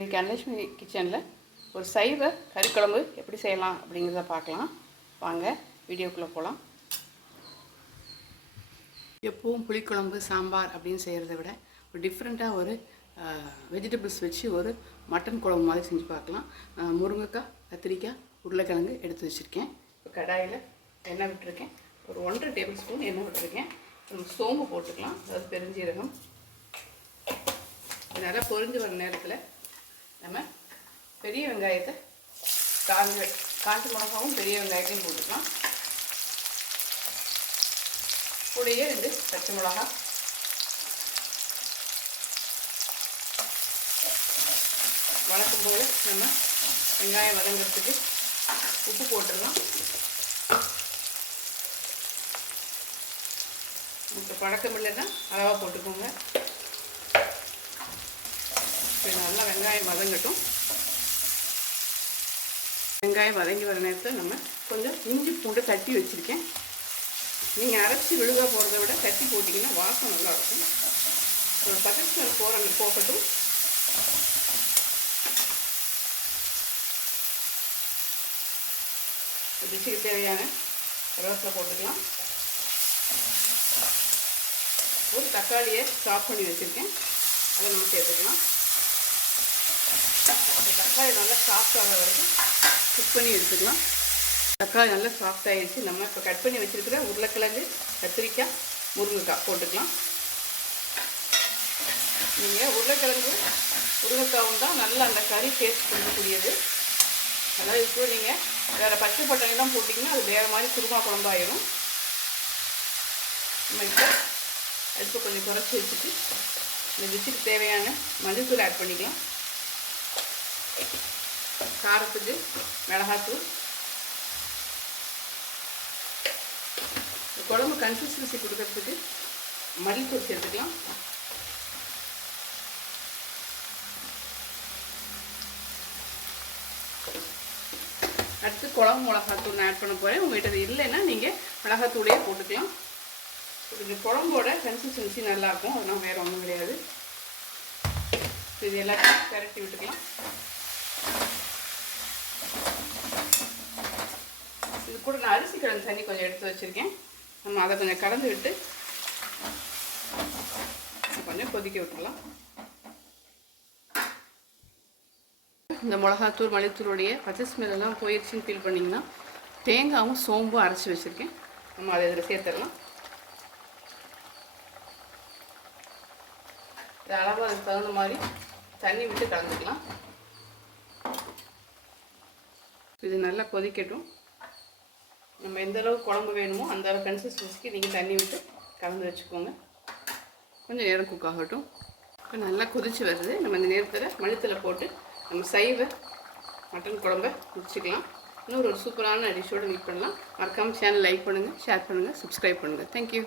இன்றைக்கி அன்னலட்சுமி கிச்சனில் ஒரு சைவ கறிக்குழம்பு எப்படி செய்யலாம் அப்படிங்கிறத பார்க்கலாம். வாங்க வீடியோக்குள்ளே போகலாம் எப்பவும் புளிக்குழம்பு சாம்பார் அப்படின்னு செய்கிறத விட ஒரு டிஃப்ரெண்ட்டாக ஒரு வெஜிடபிள்ஸ் வச்சு ஒரு மட்டன் குழம்பு மாதிரி செஞ்சு பார்க்கலாம். முருங்கைக்காய் கத்திரிக்காய் உருளைக்கிழங்கு எடுத்து வச்சுருக்கேன். இப்போ கடாயில் எண்ணெய் விட்டுருக்கேன். ஒரு ஒன்றரை டேபிள் ஸ்பூன் எண்ணெய் விட்டுருக்கேன். நம்ம சோம்பு போட்டுக்கலாம். அதாவது பெருஞ்சீரகம். நல்லா பொரிஞ்சு வர நேரத்தில் நம்ம பெரிய வெங்காயத்தை காஞ்ச காஞ்சி மிளகாவும் பெரிய வெங்காயத்தையும் போட்டுக்கலாம். கூடையே ரெண்டு பச்சை மிளகா. வளர்க்கும் போது நம்ம வெங்காயம் வதங்கிறதுக்கு உப்பு போட்டுடலாம். உங்களுக்கு பழக்கம் இல்லைன்னா அளவாக போட்டுக்கோங்க. இப்போ நல்லா வெங்காயம் வதங்கட்டும். வெங்காயம் வதங்கி வர நேரத்தில் நம்ம கொஞ்சம் இஞ்சி பூண்டு தட்டி வச்சுருக்கேன். நீங்கள் அரைச்சி விழுகா போகிறத விட தட்டி போட்டிங்கன்னா வாசம் நல்லா இருக்கும். ஒரு பக்கத்தில் போகிற போகட்டும். ருசிக்கு தேவையான ரோஸில் போட்டுக்கலாம். ஒரு தக்காளியை சாப் பண்ணி வச்சுருக்கேன். அதை நம்ம சேர்த்துக்கலாம். இந்த தக்காளி நல்லா சாஃப்ட் ஆகிற வரைக்கும் குக் பண்ணி எடுத்துக்கலாம். தக்காளி நல்லா சாஃப்ட் ஆகிடுச்சு நம்ம இப்போ கட் பண்ணி வச்சுருக்கிற உருளைக்கிழங்கு கத்திரிக்காய் முருங்கைக்காய் போட்டுக்கலாம். நீங்கள் உருளைக்கிழங்கு முருங்கைக்காவும் தான் நல்லா அந்த கறி டேஸ்ட் கொடுக்கக்கூடியது. அதாவது இப்போ நீங்கள் வேறு பச்சை பட்டாணிலாம் போட்டிங்கன்னா அது வேறு மாதிரி குருமா குழம்பாயிடும் நம்ம இப்போ அடுப்பு கொஞ்சம் குறைச்சி வச்சுட்டு இந்த டிஷ்ஷுக்கு தேவையான மஞ்சள்தூள் ஆட் பண்ணிக்கலாம். காரத்துக்கு மிளகாத்தூள். குழம்பு கன்சிஸ்டன்சி கொடுக்கறதுக்கு மல்லித்தூள் சேர்த்துக்கலாம். அடுத்து குழம்பு மிளகாத்தூள் நான் ஆட் பண்ண போகிறேன் உங்கள்கிட்ட இல்லைன்னா நீங்கள் மிளகாத்தூளையே போட்டுக்கலாம். இந்த குழம்போட கன்சிஸ்டன்சி நல்லாயிருக்கும் அதெல்லாம் வேறு ஒன்றும் கிடையாது. இது எல்லாத்தையும் பெரட்டி விட்டுக்கலாம். இது கூட நான் அரிசி கிழங்கு தண்ணி கொஞ்சம் எடுத்து வச்சுருக்கேன். நம்ம அதை கொஞ்சம் கலந்து விட்டு கொஞ்சம் கொதிக்க விட்டுக்கலாம் இந்த மிளகாத்தூள் மல்லித்தூளுடைய பச்சை ஸ்மெல்லாம் போயிடுச்சுன்னு ஃபீல் பண்ணிங்கன்னா தேங்காவும் சோம்பும் அரைச்சி வச்சுருக்கேன். நம்ம அதை இதில் சேர்த்துடலாம். இது அளவு அதுக்கு தகுந்த மாதிரி தண்ணி விட்டு கலந்துக்கலாம். இது நல்லா கொதிக்கட்டும். நம்ம எந்த அளவுக்கு குழம்பு வேணுமோ அந்த அளவு கன்சிஸ்டன்சிக்கு நீங்கள் தண்ணி விட்டு கலந்து வச்சுக்கோங்க. கொஞ்சம் நேரம் குக் ஆகட்டும். இப்போ நல்லா கொதிச்சு வருது. நம்ம இந்த நேரத்தில் மழுத்தில் போட்டு நம்ம சைவ மட்டன் குழம்ப முடிச்சுக்கலாம் இன்னொரு ஒரு சூப்பரான டிஷ்ஷோடு மீட் பண்ணலாம். மறக்காமல் சேனல் லைக் பண்ணுங்கள் ஷேர் பண்ணுங்கள் சப்ஸ்கிரைப் பண்ணுங்கள் தேங்க்யூ